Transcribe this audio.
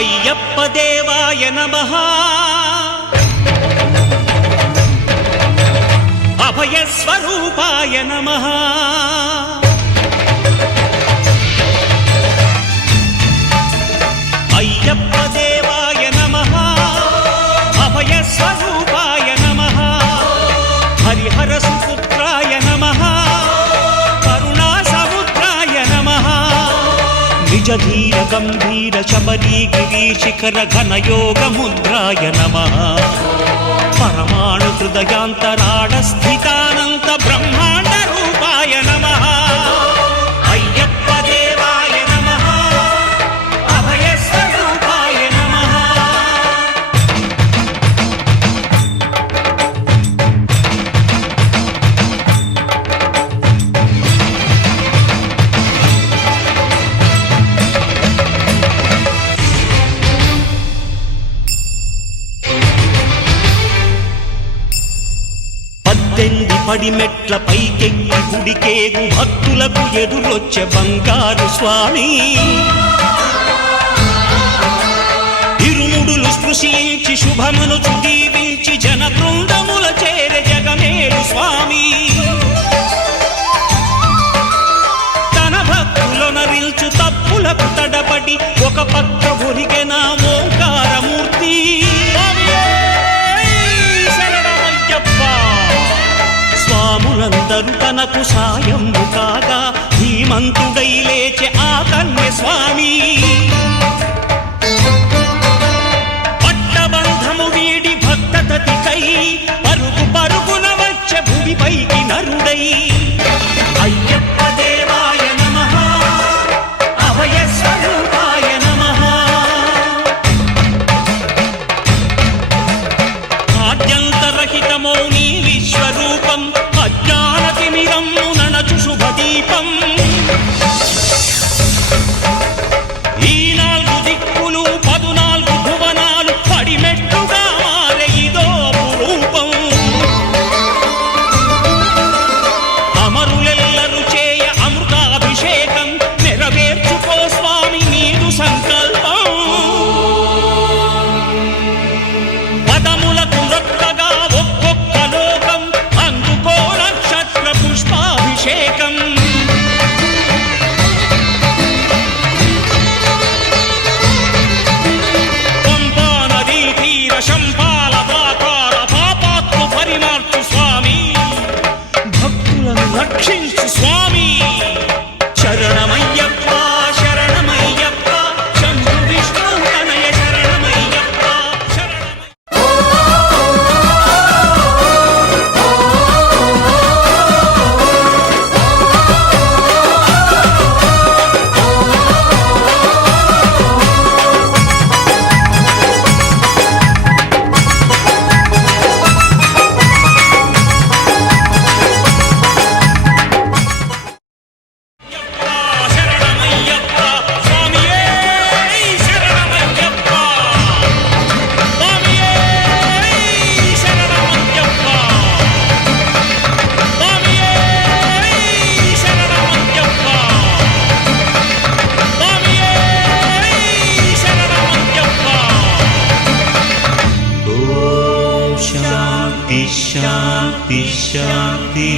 అయ్యప్ప దేవాయ నమః అభయ స్వరూపాయ నమః అయ్యప్ప దేవాయ నమః అభయ స్వరూపాయ నమః హరిహర సుపుత్రాయ నమః కరుణా సముద్రాయ నమః నిజ ధీర గంభీర శబరీ గిరి శిఖర ఘన యోగ ముద్రాయ నమః పరమాణు హృదయాంతరాళ స్థితానంత బ్రహ్మాండ రూపాయ నమః అయ్యప్ప దేవాయ నమః అభయ స్వరూపాయ నమః పడి మెట్ల పైకెక్కి గుడికేగు భక్తులకు ఎదురొచ్చే బంగారు స్వామి ఇరుముడులు స్పృశించి శుభమును దీవించి జన బృందముల చేరే జగమేలు స్వామి తన భక్తులొనరిల్చు తప్పులకు తడబడి ఒక పక్క ఒరిగెన ఓంకారమూర్తి స్వాములందరూ తనకు సాయము కాగా ధీమంతుడై లేచే ఆ కన్య స్వామి పట్టబంధము వీడి భక్తతతికై పరుగు పరుగున వచ్చే భూమిపైకి నరుడై అయ్యప్ప దేవాయ నమః అభయ స్వరూపాయ నమః ఆద్యంతరహితమో నీ విశ్వరూపం అజ్ఞానతిమిరము ననచు శుభదీపం ఈ 4 దిక్కులు 14 భువనాలు పడిమెట్టుగా మారే ఇదో అపురూపం అమరులెల్లరు చేయ అమృతాభిషేకం నెరవేర్చుకో స్వామి నీదు సంకల్పం పదములకు రొక్కగా ఒక్కొక్క లోకం అందుకో నక్షత్ర పుష్పాభిషేకం పంపా నదీ తీర శంపాల దాకార పాపాత్మ పరిమార్చు స్వామి భక్తులను రక్షించు స్వామి శరణమయ్యప్ప శరణమయ్యప్ప శంభు విష్ణు తనయ శరణమయ్యప్ప శరణమయ్యప్ప స్వామియే శరణమయ్యప్ప స్వామియే శరణమయ్యప్ప స్వామియే శరణమయ్యప్ప స్వామియే శరణమయ్యప్ప ఓం శాంతి శాంతి శాంతి